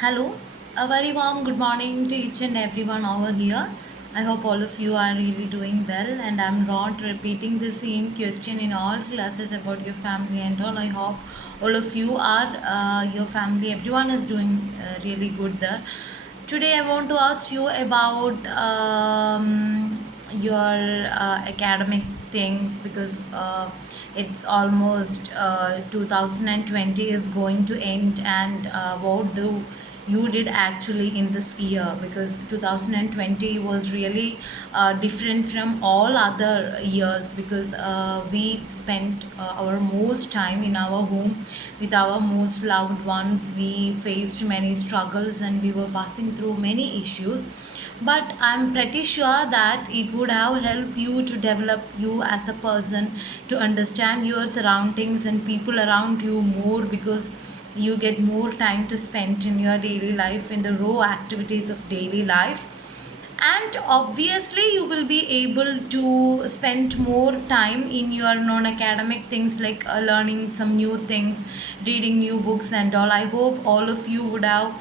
Hello, a very warm good morning to each and everyone over here. I hope all of you are really doing well, and I'm not repeating the same question in all classes about your family and all. I hope all of you are, your family, everyone is doing really good there. Today, I want to ask you about your academic things because it's almost 2020 is going to end, and what do you did actually in this year, because 2020 was really different from all other years, because we spent our most time in our home with our most loved ones. We faced many struggles and we were passing through many issues, but I'm pretty sure that it would have helped you to develop you as a person, to understand your surroundings and people around you more, because you get more time to spend in your daily life, in the raw activities of daily life. And obviously you will be able to spend more time in your non academic things, like learning some new things, reading new books and all. I hope all of you would have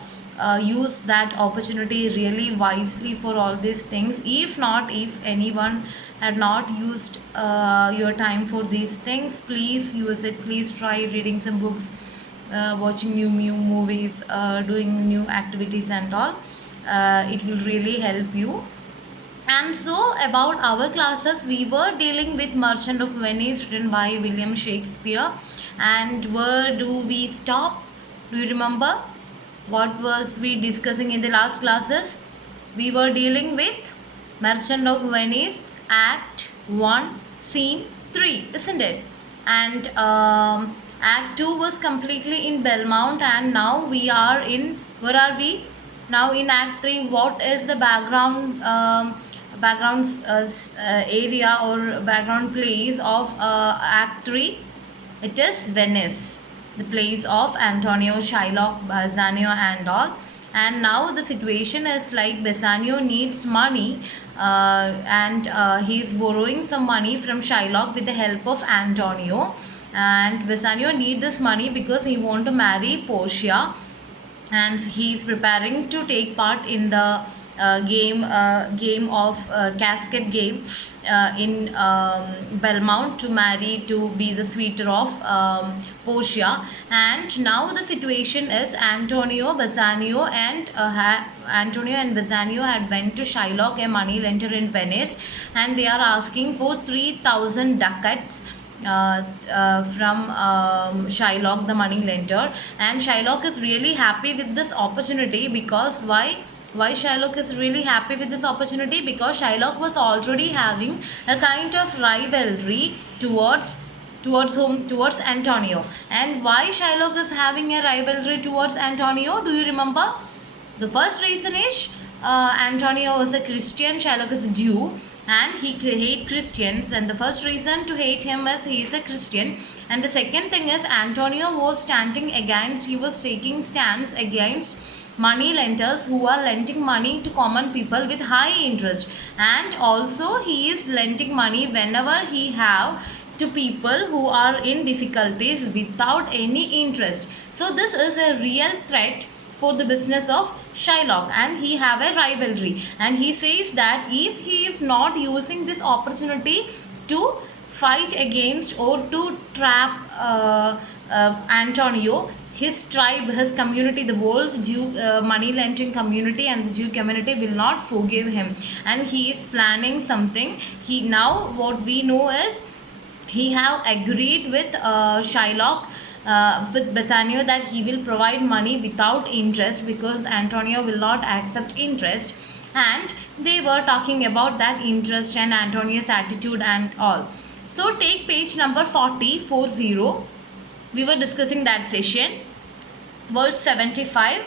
used that opportunity really wisely for all these things. If not, if anyone had not used your time for these things, please use it. Please try reading some books, watching new movies, doing new activities and all. It will really help you. And so, about our classes, we were dealing with Merchant of Venice, written by William Shakespeare. And where do we stop? Do you remember what was we discussing in the last classes? We were dealing with Merchant of Venice, Act 1, Scene 3, isn't it? And Act 2 was completely in Belmont, and now we are in, where are we? Now in Act 3, what is the background area or background place of Act 3? It is Venice, the place of Antonio, Shylock, Bassanio and all. And now the situation is like Bassanio needs money, and he's borrowing some money from Shylock with the help of Antonio. And Bassanio need this money because he want to marry Portia, and he is preparing to take part in the game of casket game in Belmont, to marry, to be the suitor of Portia. And now the situation is Antonio and Bassanio had went to Shylock, a money lender in Venice, and they are asking for 3,000 ducats from Shylock, the money lender. And Shylock is really happy with this opportunity, because why Shylock is really happy with this opportunity? Because Shylock was already having a kind of rivalry towards whom? Towards Antonio. And why Shylock is having a rivalry towards Antonio? Do you remember? The first reason is Antonio was a Christian, Shylock is a Jew, and he hate Christians. And the first reason to hate him is he is a Christian. And the second thing is Antonio was he was taking stance against money lenders who are lending money to common people with high interest. And also he is lending money whenever he have to people who are in difficulties without any interest. So this is a real threat for the business of Shylock, and he have a rivalry. And he says that if he is not using this opportunity to fight against or to trap Antonio, his tribe, his community, the whole Jew money lending community and the Jew community will not forgive him. And he is planning something. He now, what we know is, he have agreed with Shylock, with Bassanio, that he will provide money without interest, because Antonio will not accept interest. And they were talking about that interest and Antonio's attitude and all. So take page number 40. We were discussing that session. Verse 75.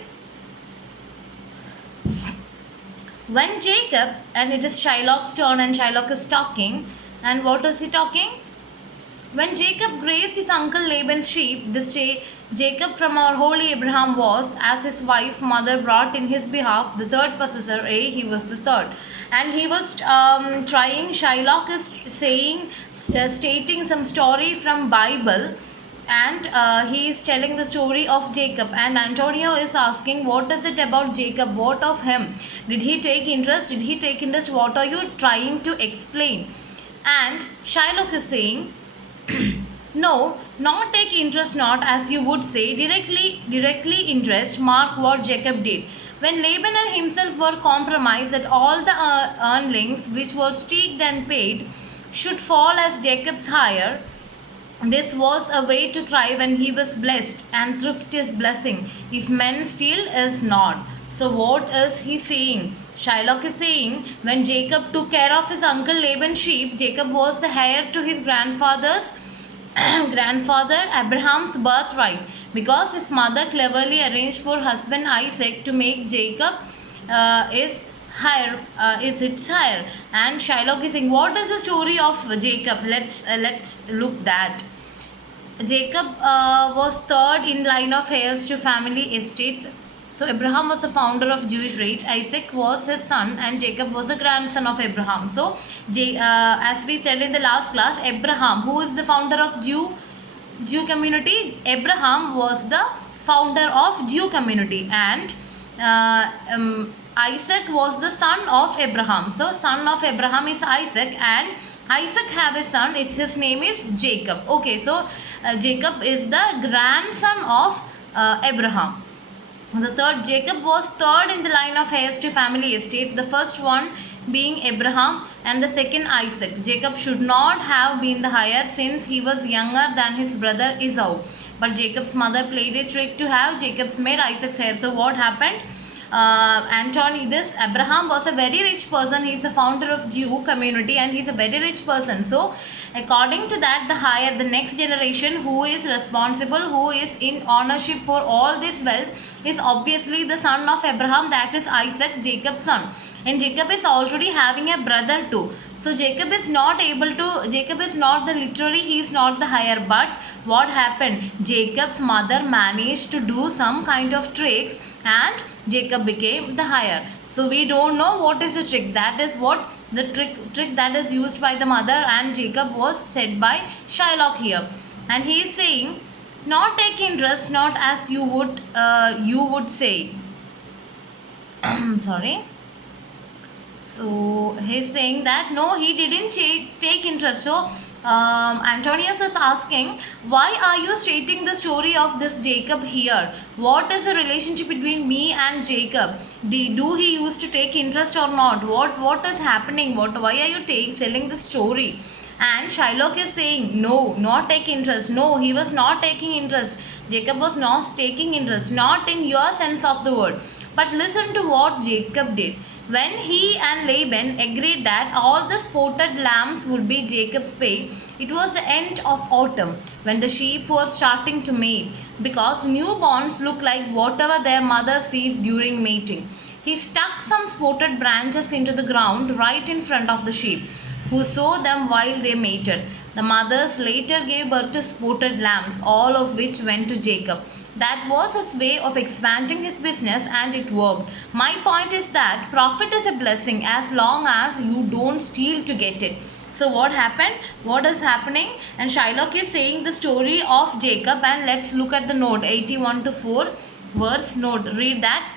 When Jacob, and it is Shylock's turn, and Shylock is talking. And what is he talking? When Jacob grazed his uncle Laban's sheep, this day Jacob from our holy Abraham was, as his wife mother brought in his behalf, the third possessor, he was the third. And he was trying, Shylock is saying, stating some story from Bible, and he is telling the story of Jacob, and Antonio is asking, what is it about Jacob, what of him, did he take interest, what are you trying to explain? And Shylock is saying, no, not take interest, not as you would say, directly interest. Mark what Jacob did. When Laban and himself were compromised that all the earnings which were staked and paid should fall as Jacob's hire, this was a way to thrive, and he was blessed, and thrift is blessing. If men steal, is not. So what is he saying? Shylock is saying, when Jacob took care of his uncle Laban's sheep, Jacob was the heir to his grandfather's grandfather Abraham's birthright, because his mother cleverly arranged for husband Isaac to make Jacob is its hire. And Shylock is saying, what is the story of Jacob? Let's look that. Jacob was third in line of heirs to family estates. So Abraham was the founder of Jewish race, Isaac was his son, and Jacob was the grandson of Abraham. So as we said in the last class, Abraham, who is the founder of Jew community? Abraham was the founder of Jew community, and Isaac was the son of Abraham. So son of Abraham is Isaac, and Isaac have a son. His name is Jacob. Okay, so Jacob is the grandson of Abraham. The third, Jacob was third in the line of heirs to family estates, the first one being Abraham and the second Isaac. Jacob should not have been the heir since he was younger than his brother Esau. But Jacob's mother played a trick to have Jacob's made Isaac's heir. So what happened? This Abraham was a very rich person. He is a founder of Jew community, and he is a very rich person. So according to that, the next generation who is responsible, who is in ownership for all this wealth, is obviously the son of Abraham, that is Isaac, Jacob's son. And Jacob is already having a brother too. So Jacob is not the literary, he is not the heir. But what happened? Jacob's mother managed to do some kind of tricks, and Jacob became the heir. So we don't know what is the trick. That is what the trick that is used by the mother, and Jacob was said by Shylock here. And he is saying, not take interest, not as you would say. Sorry. So he's saying that no, he didn't take interest. So Antonius is asking, why are you stating the story of this Jacob here? What is the relationship between me and Jacob? Do he used to take interest or not? What is happening? Why are you selling the story? And Shylock is saying, no, not take interest. No, he was not taking interest. Jacob was not taking interest, not in your sense of the word. But listen to what Jacob did. When he and Laban agreed that all the spotted lambs would be Jacob's pay, it was the end of autumn, when the sheep were starting to mate, because newborns look like whatever their mother sees during mating. He stuck some spotted branches into the ground right in front of the sheep, who saw them while they mated. The mothers later gave birth to spotted lambs, all of which went to Jacob. That was his way of expanding his business, and it worked. My point is that profit is a blessing as long as you don't steal to get it. So what happened? What is happening? And Shylock is saying the story of Jacob, and let's look at the note 81 to 4 verse note. Read that.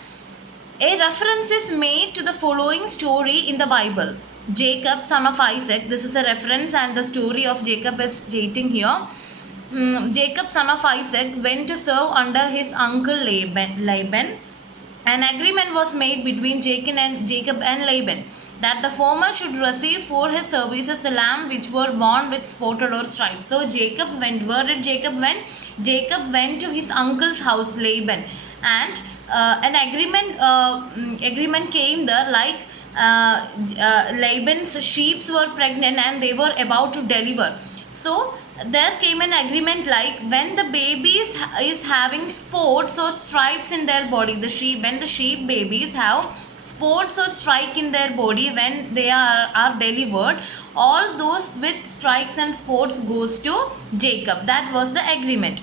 A reference is made to the following story in the Bible. Jacob, son of Isaac. This is a reference, and the story of Jacob is stating here. Jacob, son of Isaac, went to serve under his uncle Laban. An agreement was made between Jacob and Laban that the former should receive for his services the lamb which were born with spotted or striped. So where did Jacob went? Jacob went to his uncle's house, Laban, and an agreement came there, like Laban's sheep were pregnant and they were about to deliver. So there came an agreement, like when the baby is having spots or stripes in their body, when the sheep babies have spots or strike in their body when they are delivered, all those with strikes and spots goes to Jacob. That was the agreement.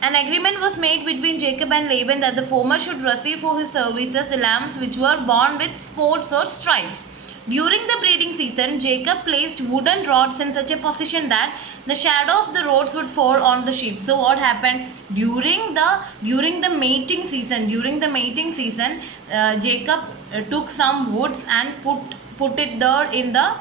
An agreement was made between Jacob and Laban that the former should receive for his services the lambs which were born with spots or stripes. During the breeding season, Jacob placed wooden rods in such a position that the shadow of the rods would fall on the sheep. So what happened during the mating season? During the mating season, Jacob took some woods and put it there in the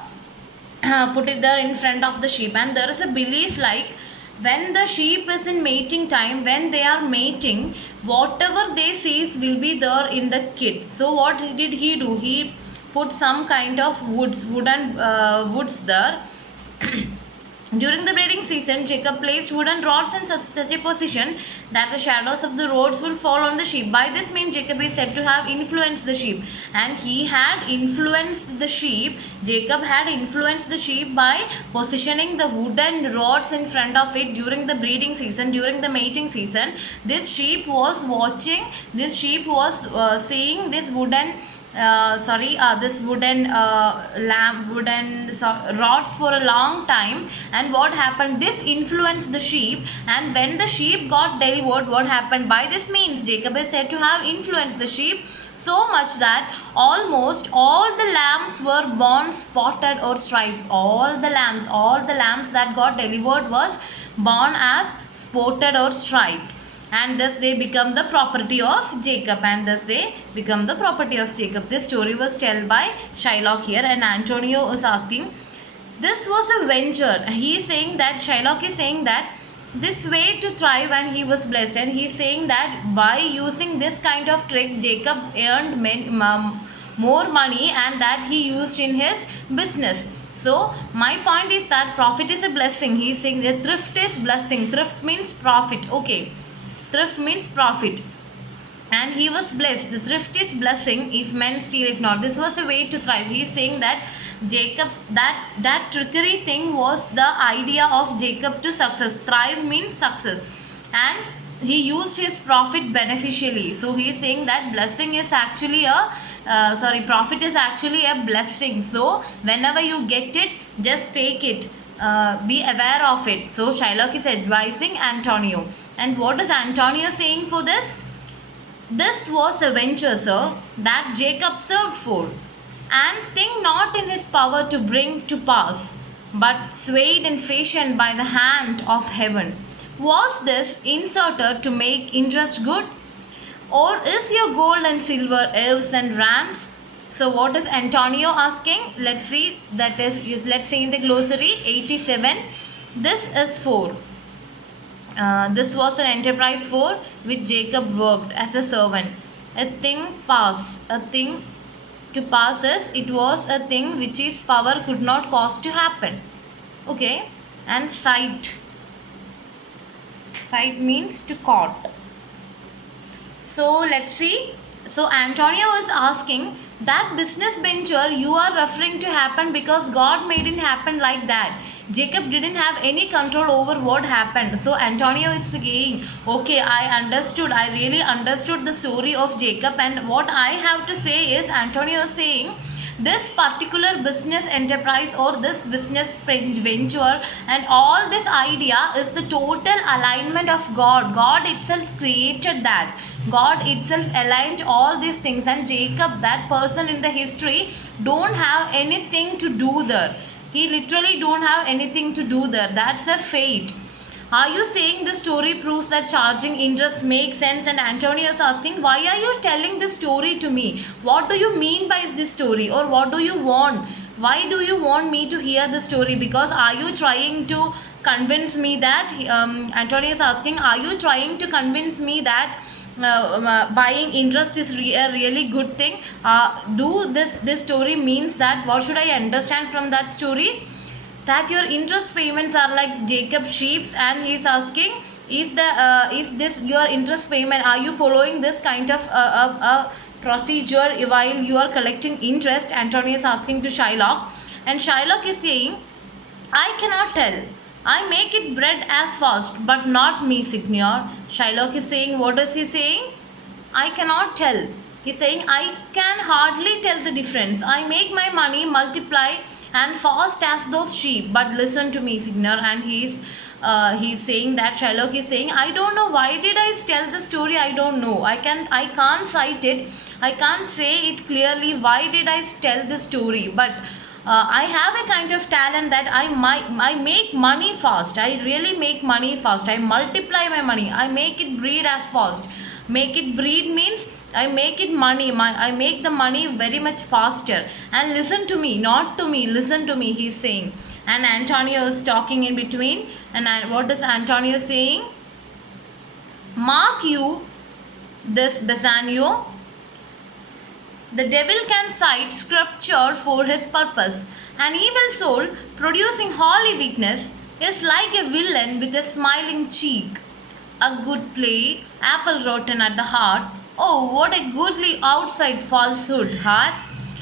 put it there in front of the sheep. And there is a belief like when the sheep is in mating time, when they are mating, whatever they sees will be there in the kid. So what did he do? He put some kind of wooden woods there. During the breeding season, Jacob placed wooden rods in such a position that the shadows of the rods will fall on the sheep. By this means, Jacob is said to have influenced the sheep. And he had influenced the sheep. Jacob had influenced the sheep by positioning the wooden rods in front of it during the breeding season, during the mating season. This sheep was watching, this sheep was seeing this this wooden rods for a long time. And what happened, this influenced the sheep, and when the sheep got delivered, what happened? By this means, Jacob is said to have influenced the sheep so much that almost all the lambs were born spotted or striped. All the lambs that got delivered was born as spotted or striped, and thus they become the property of Jacob. This story was told by Shylock here, and Antonio is asking, this was a venture. He is saying that, Shylock is saying that this way to thrive and he was blessed, and he is saying that by using this kind of trick, Jacob earned more money, and that he used in his business. So my point is that profit is a blessing. He is saying that thrift is blessing. Thrift means profit. Okay. Thrift means profit. And he was blessed. The thrift is blessing if men steal it not. This was a way to thrive. He is saying that Jacob's that trickery thing was the idea of Jacob to success. Thrive means success. And he used his profit beneficially. So he is saying that blessing is actually profit is actually a blessing. So whenever you get it, just take it. Be aware of it. So Shylock is advising Antonio. And what is Antonio saying for this? This was a venture, sir, that Jacob served for, and think not in his power to bring to pass, but swayed and fashioned by the hand of heaven. Was this inserted to make interest good? Or is your gold and silver elves and rams? So what is Antonio asking? Let's see. Let's see in the glossary 87. This is for. This was an enterprise for which Jacob worked as a servant. A thing to pass is, it was a thing which his power could not cause to happen. Okay. And sight means to caught. So let's see. So Antonio is asking, that business venture you are referring to happen because God made it happen like that. Jacob didn't have any control over what happened. So Antonio is saying, okay, I really understood the story of Jacob, and what I have to say is, Antonio is saying, this particular business enterprise or this business venture and all this idea is the total alignment of God. God itself created that. God itself aligned all these things, and Jacob, that person in the history, don't have anything to do there. He literally don't have anything to do there. That's a fate. Are you saying this story proves that charging interest makes sense? And Antonio is asking, why are you telling this story to me? What do you mean by this story? Or what do you want? Why do you want me to hear the story? Because are you trying to convince me that, Antonio is asking, are you trying to convince me that buying interest is a really good thing? This story means that, what should I understand from that story? That your interest payments are like Jacob's sheep, and he is asking, is this your interest payment? Are you following this kind of procedure while you are collecting interest? Antonio is asking to Shylock, and Shylock is saying, I cannot tell. I make it bread as fast, but not me, Signor. Shylock is saying, what is he saying? I cannot tell. He's saying, I can hardly tell the difference. I make my money multiply and fast as those sheep. But listen to me, Signor. And he is he's saying that Shylock is saying, I don't know why did I tell the story. I don't know. I can't cite it. I can't say it clearly. Why did I tell the story? But I have a kind of talent that I make money fast. I really make money fast. I multiply my money. I make it breed as fast. Make it breed means I make it money. I make the money very much faster. And listen to me, not to me. Listen to me. He's saying, and Antonio is talking in between. And what is Antonio saying? Mark you this, Bassanio. The devil can cite scripture for his purpose. An evil soul producing holy weakness is like a villain with a smiling cheek. A good play, apple rotten at the heart. Oh, what a goodly outside falsehood hath.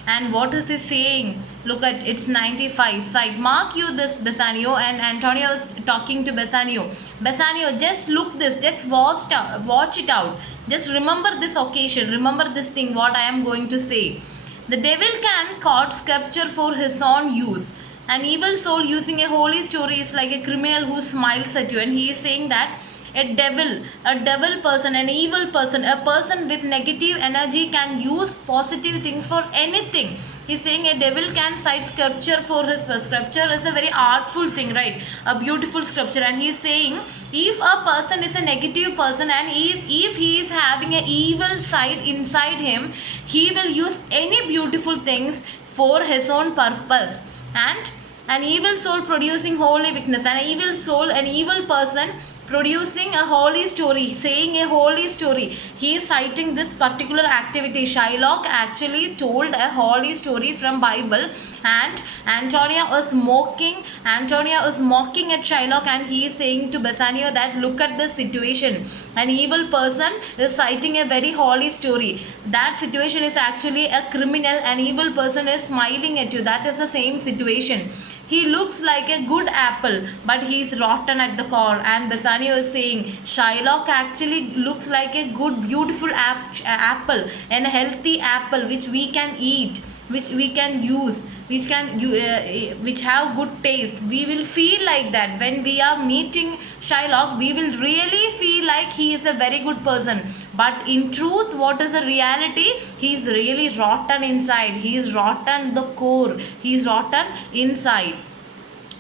And what is he saying? Look at it's 95 side. Mark you this, Bassanio, and Antonio is talking to Bassanio. Bassanio, just look this, just watch it out. Just remember this occasion, remember this thing, what I am going to say. The devil can quote scripture for his own use. An evil soul using a holy story is like a criminal who smiles at you, and he is saying that a devil person, an evil person, a person with negative energy can use positive things for anything. He's saying a devil can cite scripture for his purpose. Scripture is a very artful thing, right? A beautiful scripture. And he's saying if a person is a negative person and if he is having an evil side inside him, he will use any beautiful things for his own purpose. And an evil soul producing holy weakness, an evil soul, an evil person producing a holy story, saying a holy story. He is citing this particular activity. Shylock actually told a holy story from Bible, and Antonia was mocking at Shylock, and he is saying to Bassanio that look at the situation. An evil person is citing a very holy story. That situation is actually a criminal. An evil person is smiling at you. That is the same situation. He looks like a good apple, but he is rotten at the core. And Bassanio is saying Shylock actually looks like a good, beautiful apple, and a healthy apple which we can eat, which we can use, which have good taste. We will feel like that when we are meeting Shylock. We will really feel like he is a very good person. But in truth, what is the reality? He is really rotten inside. He is rotten the core. He is rotten inside.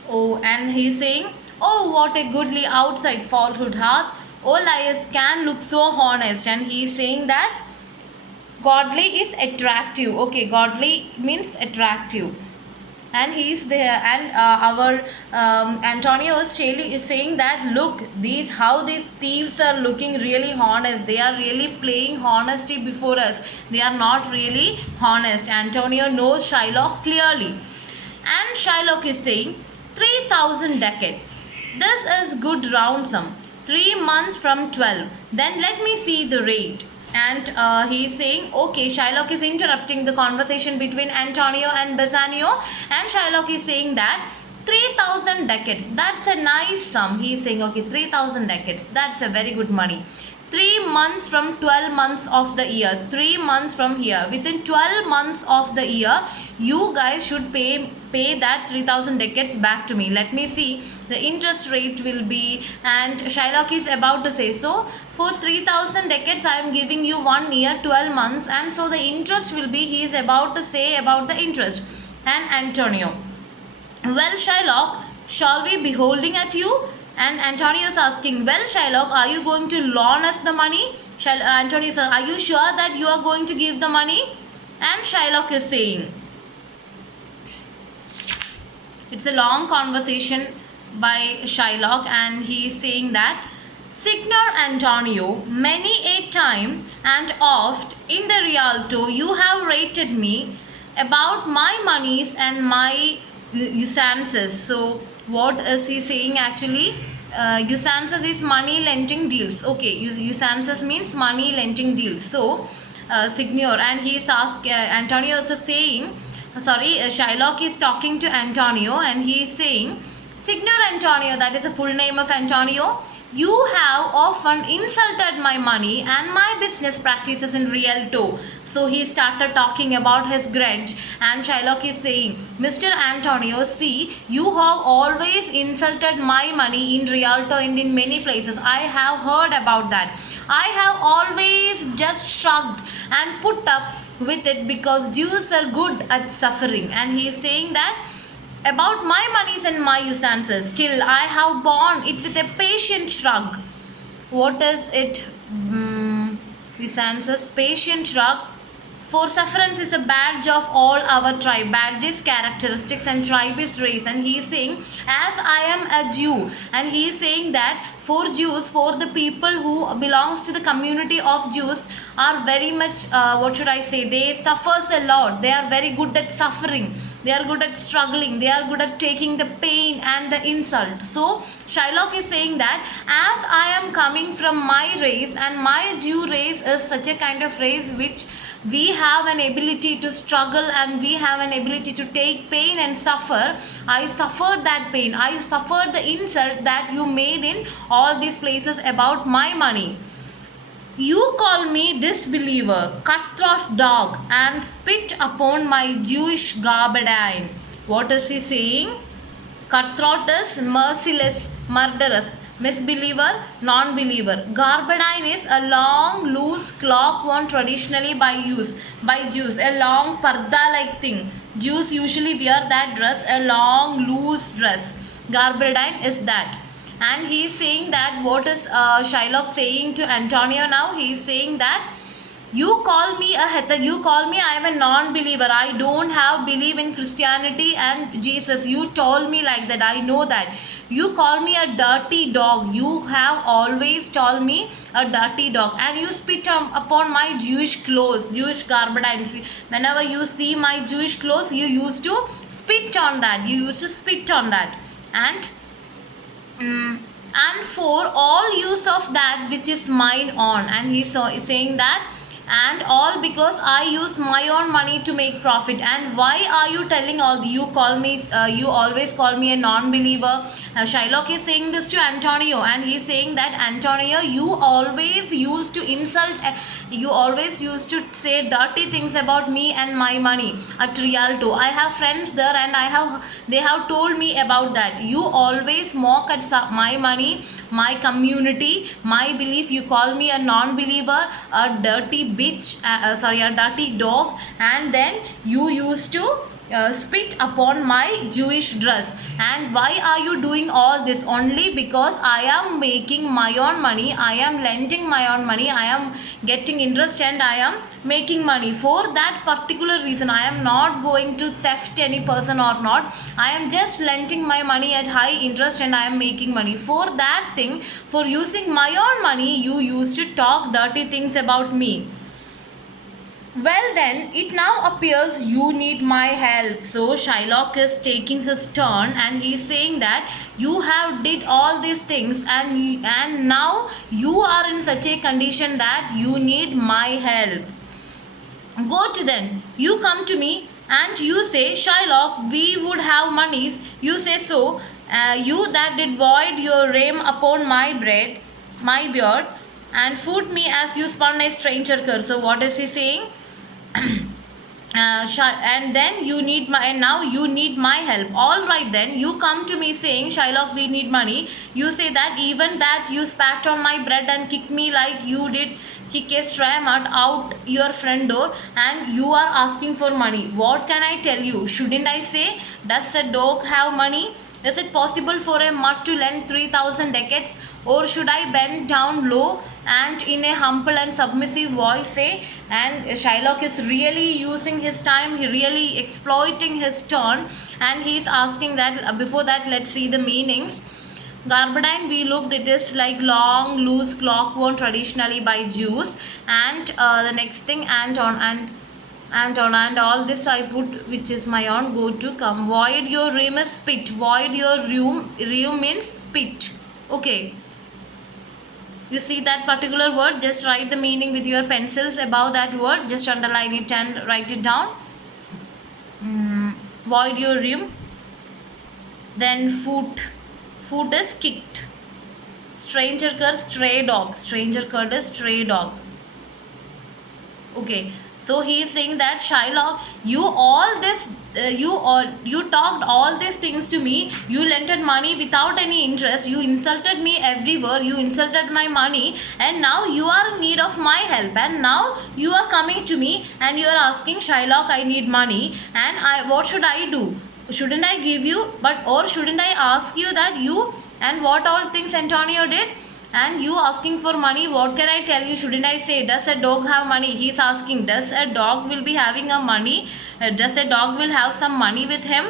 Oh, and he is saying, oh, what a goodly outside falsehood hath. Oh, liars can look so honest. And he is saying that godly is attractive. Okay, godly means attractive. And he is there, and our Antonio is saying that look, how these thieves are looking really honest. They are really playing honesty before us. They are not really honest. Antonio knows Shylock clearly, and Shylock is saying 3,000 decades. This is good round sum. 3 months from 12. Then let me see the rate. And he is saying, okay, Shylock is interrupting the conversation between Antonio and Bassanio, and Shylock is saying that 3,000 decades, that's a nice sum. He is saying, okay, 3,000 decades, that's a very good money. 3 months from 12 months of the year, 3 months from here, within 12 months of the year, you guys should pay that 3,000 decades back to me. Let me see, the interest rate will be, and Shylock is about to say, so for 3,000 decades I am giving you 1 year 12 months, and so the interest will be, he is about to say about the interest. And Antonio, well, Shylock, shall we be holding at you? And Antonio is asking, well, Shylock, are you going to loan us the money? Antonio says, are you sure that you are going to give the money? And Shylock is saying, it's a long conversation by Shylock, and he is saying that, Signor Antonio, many a time and oft in the Rialto you have rated me about my monies and my usances. So what is he saying actually? Usances is money lending deals. Okay, usances means money lending deals. So Signor, and he is Antonio is saying, Shylock is talking to Antonio, and he is saying, Signor Antonio, that is the full name of Antonio, You have often insulted my money and my business practices in Rialto. So he started talking about his grudge, and Shylock is saying, Mr. Antonio, see, you have always insulted my money in Rialto and in many places. I have heard about that. I have always just shrugged and put up with it because Jews are good at suffering. And he is saying that about my monies and my usances. Still, I have borne it with a patient shrug. What is it? Usances, patient shrug. For sufferance is a badge of all our tribe. Badges, characteristics, and tribe is race. And he is saying, as I am a Jew, and he is saying that for Jews, for the people who belongs to the community of Jews, are very much what should I say? They suffers a lot. They are very good at suffering. They are good at struggling. They are good at taking the pain and the insult. So Shylock is saying that as I am coming from my race, and my Jew race is such a kind of race which we have an ability to struggle and we have an ability to take pain and suffer. I suffered that pain. I suffered the insult that you made in all these places about my money. You call me disbeliever, cutthroat dog, and spit upon my Jewish garbadine. What is he saying? Cutthroat is merciless, murderous. Misbeliever, non-believer. Garbadine is a long, loose cloak worn traditionally by Jews. A long parda-like thing. Jews usually wear that dress, a long, loose dress. Garbadine is that. And he is saying that what is Shylock saying to Antonio now? He is saying that you call me a Hether, you call me I am a non-believer. I don't have belief in Christianity and Jesus. You told me like that. I know that. You call me a dirty dog. You have always told me a dirty dog. And you spit upon my Jewish clothes, Jewish garbage. Whenever you see my Jewish clothes, you used to spit on that. You used to spit on that. And for all use of that which is mine on. And he's saying that and all because I use my own money to make profit. And why are you telling all you call me you always call me a non-believer? Shylock is saying this to Antonio, and he's saying that Antonio, you always used to insult, you always used to say dirty things about me and my money at Rialto. I have friends there, and they have told me about that. You always mock at my money, my community, my belief. You call me a non-believer, a dirty bitch, a dirty dog, and then you used to spit upon my Jewish dress. And why are you doing all this? Only because I am making my own money, I am lending my own money, I am getting interest, and I am making money. For that particular reason, I am not going to theft any person or not. I am just lending my money at high interest and I am making money. For that thing, for using my own money, you used to talk dirty things about me. Well then, it now appears you need my help. So Shylock is taking his turn, and he is saying that you have did all these things, and now you are in such a condition that you need my help. Go to then, you come to me and you say, Shylock, we would have monies. You say so. You that did void your rame upon my beard, and food me as you spun a stranger curse. So what is he saying? And then you need my, and now you need my help. All right, then you come to me saying, Shylock, we need money. You say that even that you spat on my bread and kicked me like you did kick a stray mud out your front door, and you are asking for money. What can I tell you? Shouldn't I say, does a dog have money? Is it possible for a mud to lend 3,000 decades? Or should I bend down low and in a humble and submissive voice say? And Shylock is really using his time, he really exploiting his turn, and he is asking that. Before that, let's see the meanings. Garbadine, we looked, it is like long, loose cloak worn traditionally by Jews. And the next thing, and all this I put, which is my own, go to come. Void your rim is spit. Void your room means spit. Okay. You see that particular word, just write the meaning with your pencils above that word. Just underline it and write it down. Void your rim. Then foot is kicked. stranger कर stray dog, stranger कर is stray dog. Okay, so he is saying that Shylock, you all this you talked all these things to me, you lended money without any interest, you insulted me everywhere, you insulted my money, and now you are in need of my help, and now you are coming to me and you are asking, Shylock, I need money, and what should I do? Shouldn't I give you, but or shouldn't I ask you that you, and what all things Antonio did? And you asking for money, what can I tell you? Shouldn't I say, does a dog have money? He's asking, does a dog will be having a money, does a dog will have some money with him?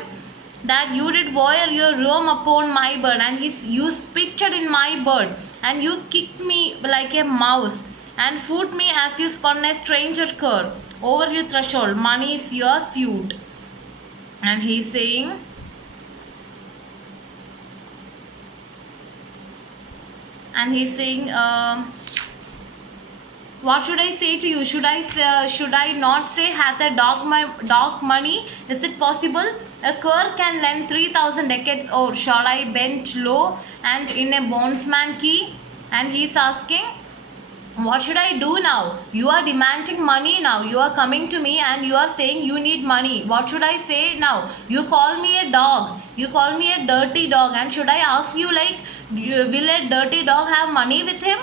That you did wear your roam upon my bird, and you spitted in my bird, and you kicked me like a mouse, and fooled me as you spun a stranger cur over your threshold. Money is your suit. And he's saying, what should I say to you? Should I not say, hath a dog money? Is it possible? A cur can lend 3,000 decades, or shall I bend low and in a bondsman key? And he's asking, what should I do now? You are demanding money now. You are coming to me and you are saying you need money. What should I say now? You call me a dog. You call me a dirty dog. And should I ask you, like, will a dirty dog have money with him?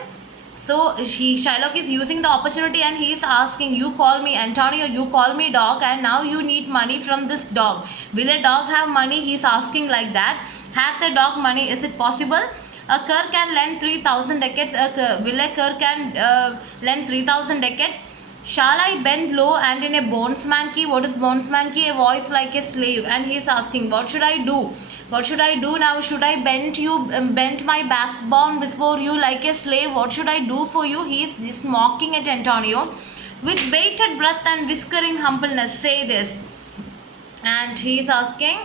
So Shylock is using the opportunity and he is asking, you call me Antonio, you call me dog, and now you need money from this dog. Will a dog have money? He is asking like that. Hath the dog money? Is it possible? A cur can lend 3,000 decades. Will a cur can lend 3,000 decades? Shall I bend low and in a bondsman key? What is bondsman key? A voice like a slave. And he is asking, what should I do? What should I do now? Should I bend my backbone before you like a slave? What should I do for you? He is just mocking at Antonio. With bated breath and whispering humbleness, say this. And he is asking,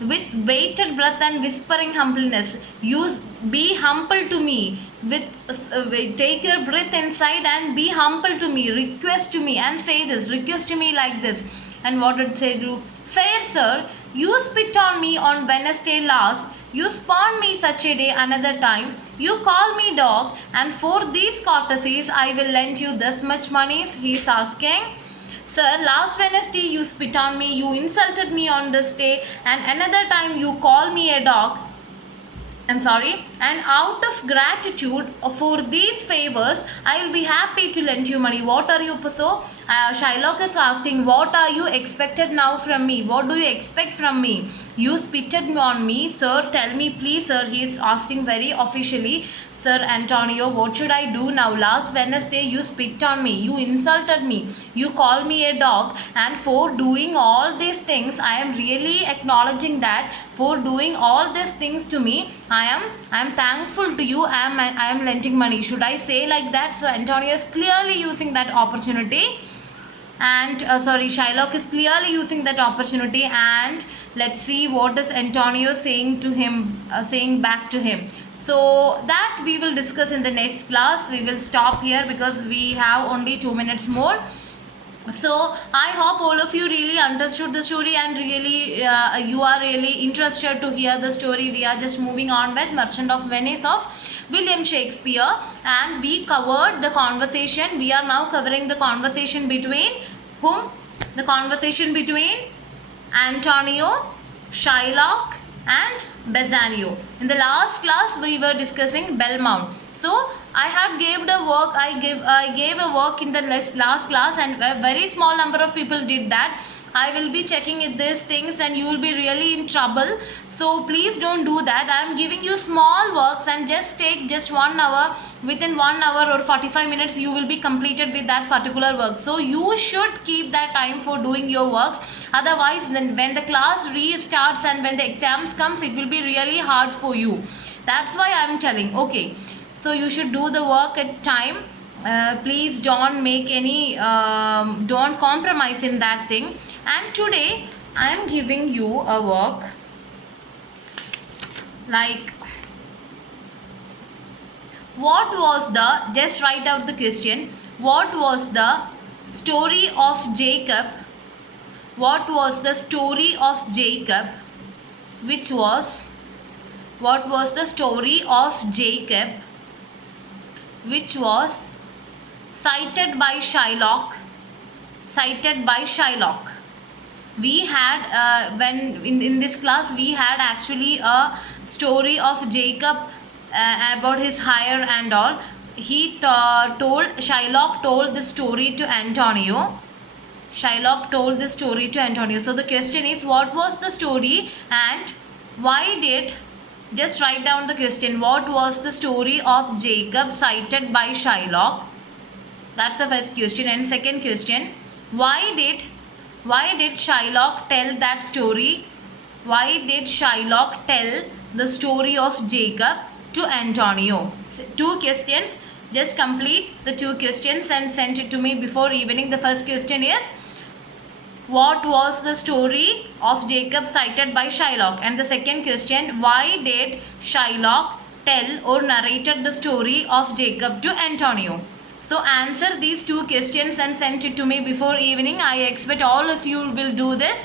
with bated breath and whispering humbleness, be humble to me. Take your breath inside and be humble to me. Request to me and say this. Request to me like this. And what did say to? Fair sir, you spit on me on Wednesday last. You spurn me such a day another time. You call me dog, and for these courtesies I will lend you this much money. He is asking, sir, last Wednesday you spit on me, you insulted me on this day, and another time you call me a dog. I'm sorry, and out of gratitude for these favors, I will be happy to lend you money. What are you? So Shylock is asking, what are you expected now from me? What do you expect from me? You spitted on me, sir. Tell me, please, sir. He is asking very officially. Sir Antonio, what should I do now? Last Wednesday you spit on me, you insulted me, you called me a dog, and for doing all these things, I am really acknowledging that for doing all these things to me, I am thankful to you. I am lending money. Should I say like that? So Antonio is clearly using that opportunity. And Shylock is clearly using that opportunity, and let's see what is Antonio saying to him, saying back to him. So that we will discuss in the next class. We will stop here because we have only 2 minutes more. So I hope all of you really understood the story, and really you are really interested to hear the story. We are just moving on with Merchant of Venice of William Shakespeare, and we covered the conversation. We are now covering the conversation between whom? The conversation between Antonio, Shylock and Bassanio. In the last class we were discussing Belmont. So I had gave the work. I gave a work in the last class, and a very small number of people did that. I will be checking these things, and you will be really in trouble. So please don't do that. I am giving you small works, and just take just 1 hour. Within 1 hour or 45 minutes, you will be completed with that particular work. So you should keep that time for doing your works. Otherwise, then when the class restarts and when the exams comes, it will be really hard for you. That's why I am telling. Okay. So you should do the work at time. Please don't make any, don't compromise in that thing. And today I am giving you a work like, what was the, just write out the question, what was the story of Jacob, what was the story of Jacob which was what was the story of Jacob which was cited by Shylock? Cited by Shylock. We had when in this class we had actually a story of Jacob about his hire and all. Shylock told the story to Antonio. Shylock told the story to Antonio. So the question is, what was the story and why did, just write down the question, what was the story of Jacob cited by Shylock? That's the first question. And second question, why did Shylock tell that story? Why did Shylock tell the story of Jacob to Antonio? So, two questions. Just complete the two questions and send it to me before evening. The first question is, what was the story of Jacob cited by Shylock? And the second question, why did Shylock tell or narrated the story of Jacob to Antonio? So answer these two questions and send it to me before evening. I expect all of you will do this.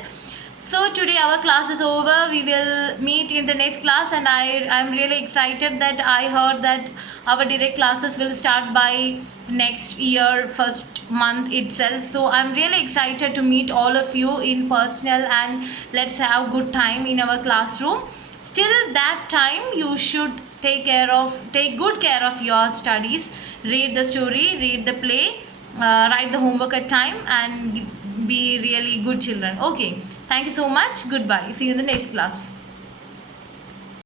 So today our class is over. We will meet in the next class, and I'm really excited that I heard that our direct classes will start by next year first month itself. So I'm really excited to meet all of you in personal, and let's have good time in our classroom. Still that time you should take good care of your studies. Read the story, read the play, write the homework at time, and be really good children. Okay, thank you so much. Goodbye. See you in the next class.